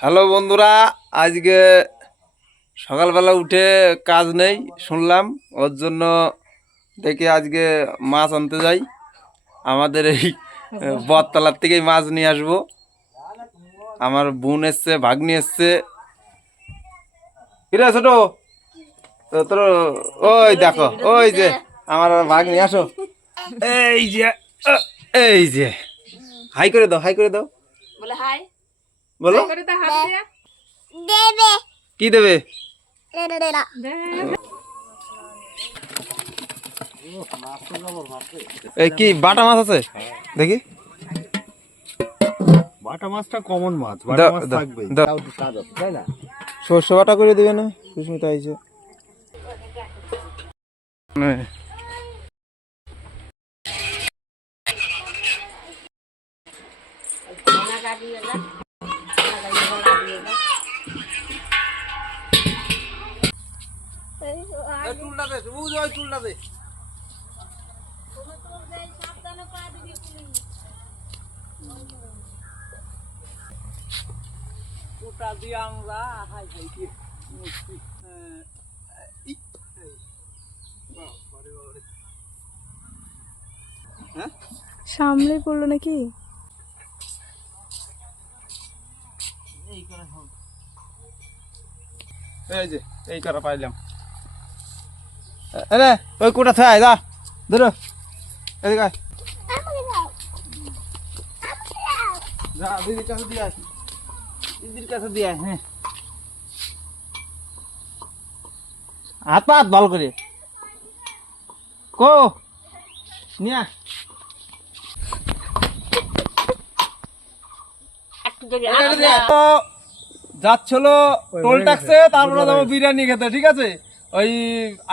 Hello বন্ধুরা, আজকে সকালবেলা উঠে কাজ নেই শুনলাম, ওর জন্য দেখি আজকে মাছ আনতে যাই। আমাদের এই বটতলার থেকেই মাছ নিয়ে আসবো। আমার বোন এসছে, ভাগ্নি এসছে। কিরে ছোট, তোর ওই দেখো, ওই যে আমার ভাগ্নি, আসো। এই যে এই যে হাই করে দাও, হাই করে দাও, বলে হাই বলো। দেবে কি দেবে? এই কি বাটা মাছ আছে? দেখি। বাটা মাছটা কমন মাছ, বাটা মাছ থাকবে। তাই না? সর্ষে বাটা করে দিবে না? সুস্মিতা আইছে। চুলটা দে। সামনে পড়লো নাকি? এই যে এই করা পাইলাম। আরে ওই কোটা থাই যা ধরো, এদিকে আয়। যা দিদির কাছে দিয়ে আয়, দিদির কাছে দিয়ে আয়। হ্যাঁ, হাত পা হাত ভালো করে কো নিয়া। যাচ্ছিল টোল ট্যাক্সে, তারপরে যাবো বিরিয়ানি খেতে। ঠিক আছে, ওই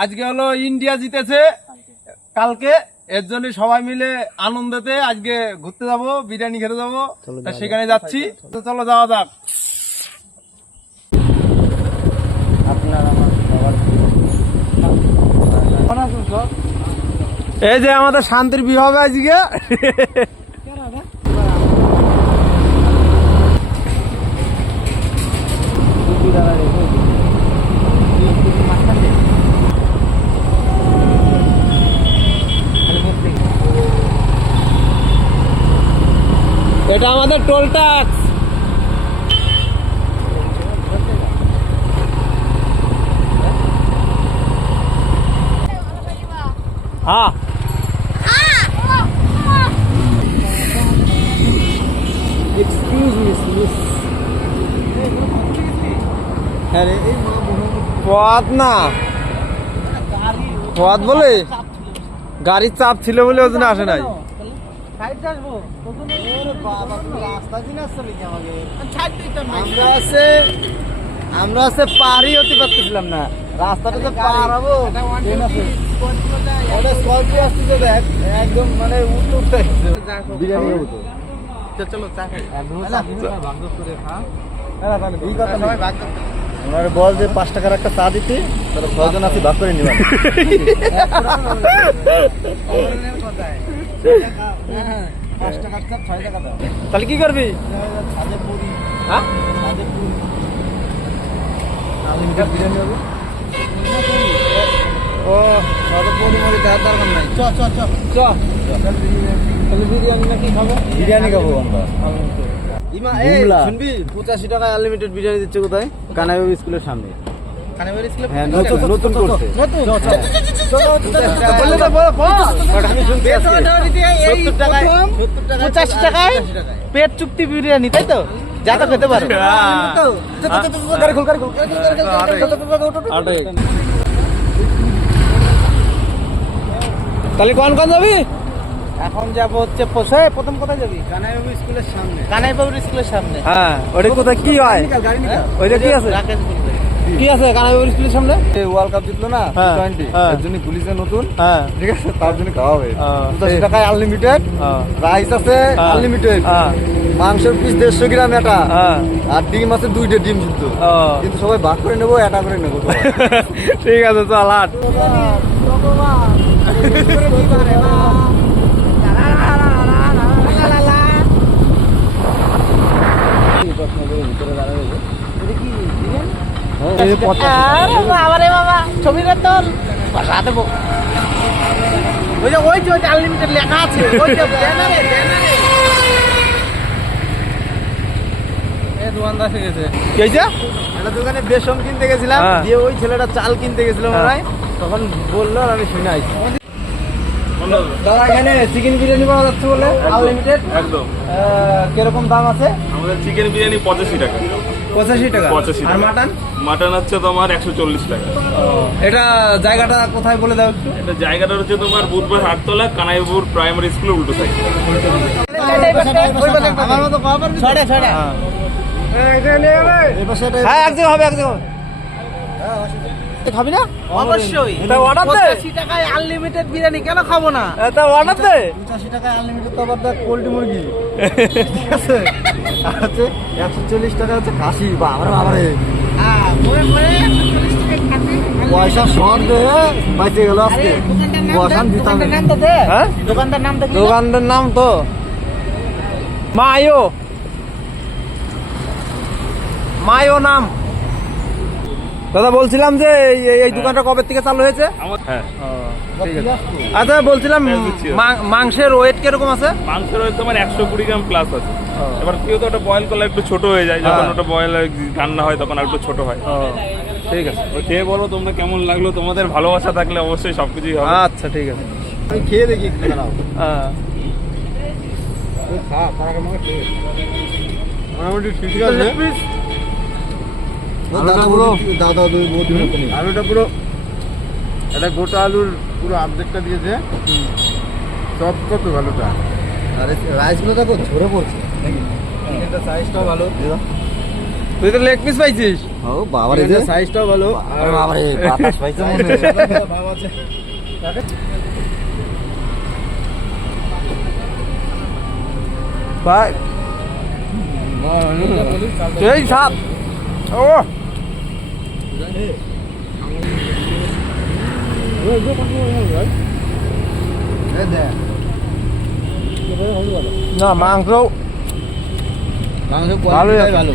আজকে হলো ইন্ডিয়া জিতেছে কালকে, এর জন্য সবাই মিলে আনন্দেতে আজকে ঘুরতে যাব, বিরিয়ানি খেতে যাবো, সেখানে যাচ্ছি। তো চলো যাওয়া যাক। এই যে আমাদের শান্তির বিবাহ আজকে। এটা আমাদের টোল ট্যাক্স। হ্যাঁ, পথ না, পথ বলে গাড়ির চাপ ছিল বলে ওই জন্য আসে নাই। আমরা আছে পারই হতে পারতেছিলাম না, রাস্তাটা তো পার হবো। দেখ একদম মানে উঠতে উঠতে বিরিয়ানি হবো তো। চলো চা খাই, আমার বল যে 5 টাকার একটা চা দিতে, তাহলে 6 জন আছি, ভাগ করে নিবা। তাহলে কি করবি? হ্যাঁ, বিরিয়ানি হবে। ও বিরিয়ানি খাবো আমরা। শুনবি 85 টাকায় আনলিমিটেড বিরিয়ানি দিচ্ছে। কোথায়? কানাইবাবু স্কুলের সামনে। হ্যাঁ, নতুন করছে। আমি শুনতে আসছি 85 টাকায় পেট চুক্তি বিরিয়ানি, তাই তো? যা তো খেতে পারো। তাহলে কোন কোন যাবি? এখন যাবো হচ্ছে প্রথম কোথায় যাবি? কানাইবাবু স্কুলের সামনে। কানাইবাবুর স্কুলের সামনে। হ্যাঁ, ওটা কোথায় কি হয়? ওইটা কি আছে? কি আছে কানাইবাবু স্কুলের সামনে? ওয়ার্ল্ড কাপ জিতলো না T20, এর জন্য পুলিশে নতুন। ঠিক আছে, তার জন্য খাওয়া হবে 85 টাকায় আনলিমিটেড, রাইস আছে আনলিমিটেড, মাংসের পিস 150 গ্রাম এটা, আর ডিম আছে 2টা ডিম সিদ্ধ। কিন্তু সবাই ভাগ করে নেবো, এটা করে নেবো। ঠিক আছে, চল হাট। ভিতরে দাঁড়াবে আরে বাবা ছবিটা তো বসা দেবো ওই যে আনলিমিটেড লেখা আছে ওই যে ব্যানারে দোকানদার এসে গেছে। কি হয়েছে? একটা দোকানে বেসন কিনতে গেছিলাম, হ্যাঁ। দিয়ে ওই ছেলেটা চাল কিনতে গেছিল মনে হয়, তখন বললো আর আমি শুনে আইছি। দাদা এখানে চিকেন বিরিয়ানি পাওয়া যাচ্ছে বলে আনলিমিটেড, একদম কিরকম দাম আছে? আমাদের চিকেন বিরিয়ানি 85 টাকা 85 টাকা। 85 আর টাকা। মাটন? মাটন হচ্ছে তোমার 140 টাকা। এটা জায়গাটা কোথায় বলে দাও একটু। এটা জায়গাটা হচ্ছে তোমার বুধবার হাটতলা কানাইপুর প্রাইমারি স্কুলের উল্টো সাইড। আমার মতো পাওয়া ছড়ে হ্যাঁ এক জায়গা হবে, এক জায়গা হবে। খাবি না? অবশ্যই এটা অর্ডার দে। 85 টাকায় আনলিমিটেড বিরিয়ানি কেন খাবো না? এটা অর্ডার দে। 85 টাকায় আনলিমিটেড তো আবার দেখ পোল্ট্রি মুরগি। ঠিক আছে? আর হচ্ছে 140 টাকা হচ্ছে খাসি। বাবারে বাবারে। পয়সা শর্ট দে, বাইতে গেল আজকে। পয়সা দিতাম। দোকানটার নাম তো দে। হ্যাঁ? দোকানটার নাম তো কি? দোকানটার নাম তো মায়ো, মায়ো নাম। দাদা বলছিলাম যে এই দোকানটা কবে থেকে চালু হয়েছে? হ্যাঁ, আচ্ছা বলছিলাম হ্যাঁ, দিচ্ছি। মাংসের ওয়েট কিরকম আছে? মাংসের হয়তো তোমার 120 গ্রাম প্লাস আছে। এবার কেউ তো ওটা বয়েল করলে একটু ছোট হয়ে যায়, যখন হ্যাঁ। ওটা বয়েল রান্না হয় তখন আর একটু ছোট হয়। ঠিক আছে, তো খেয়ে বলো তোমরা কেমন লাগলো, তোমাদের ভালোবাসা থাকলে অবশ্যই সবকিছুই হবে। আচ্ছা ঠিক আছে, আমি খেয়ে দেখি একটু দাঁড়াও। মোটামুটি ঠিক আছে। আলুটা পুরো একটা গোটা আলুর পুরো অর্ধেকটা দিয়েছে। সব কত ভালোটা, আরে রাইসগুলো দেখো ঝরে পড়ছে। এটা সাইজটাও ভালো। তুই তো লেগ পিস পাইছিস? ও বাবারে, যে সাইজটাও ভালো। আর বাবারে বাতাস পাইছে মনে হয়। ভাব আছে। ভাই সেই সাপ। ও না মাংস ভালো ভালো,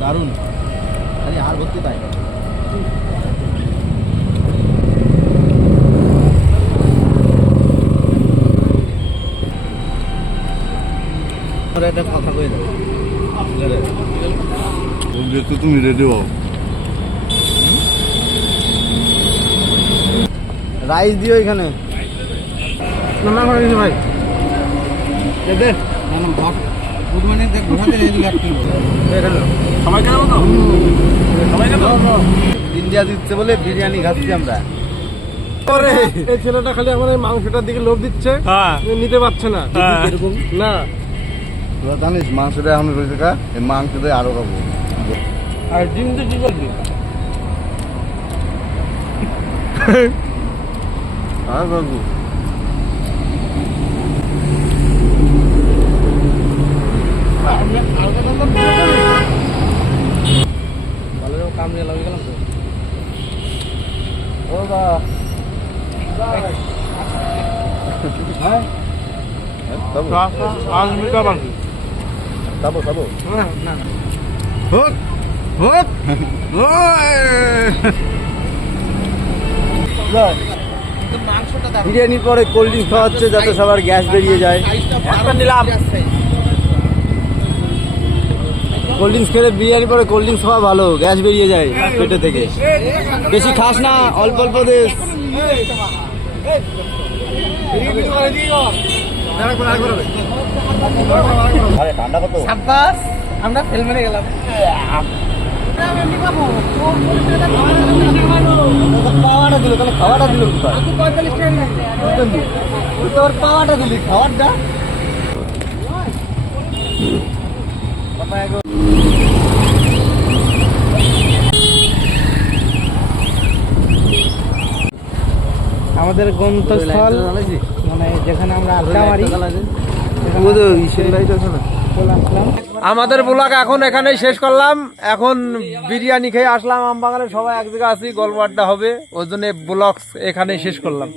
দারুন। খালি আর ভর্তি তাই। একটা কথা কই দাও, তুমি রেডি হও। রাইস দিও এখানে। না করে দিছি ভাই। দে না না ভাত বুধ মানে দেখ ঘোরাতে রেডি লাগতে সবাই কেন তো সবাই কেন ইন্ডিয়া দিচ্ছে বলে বিরিয়ানি খাচ্ছি আমরা। এই ছেলেটা খালি আমার এই মাংসটার দিকে লোভ দিচ্ছে, নিতে পারছে না। এরকম না, তোরা জানিস মাংসটা এখন রয়েছে কা, এই মাংসটা আরো খাবো। আর ডিম তো কি করবি? আর বাবু ভালো কাম নিয়ে লাগি গেলাম তো। ও বা হ্যাঁ বিরিয়ানির পরে কোল্ড ড্রিঙ্কস খাওয়া হচ্ছে যাতে সবার গ্যাস বেরিয়ে যায়। একটা নিলাম কোল্ড ড্রিঙ্কস খেলে, বিরিয়ানির পরে কোল্ড ড্রিঙ্কস খাওয়া ভালো, গ্যাস বেরিয়ে যায় পেটে থেকে। বেশি খাস না, অল্প অল্প দেশ। সাব্বাস, আমরা ফেল মেরে গেলাম। পাওয়াটা দিল, তাহলে খাওয়াটা দিল তোর পাওয়াটা দিলি, খাওয়াটা আমাদের গন্তব্যস্থল মানে যেখানে আমরা আড্ডা মারি, আমাদের ব্লগ এখন এখানেই শেষ করলাম। এখন বিরিয়ানি খেয়ে আসলাম আমবাগানে, সবাই এক জায়গায় আছি, গল্প আড্ডা হবে, ওই জন্য ব্লগ এখানেই শেষ করলাম।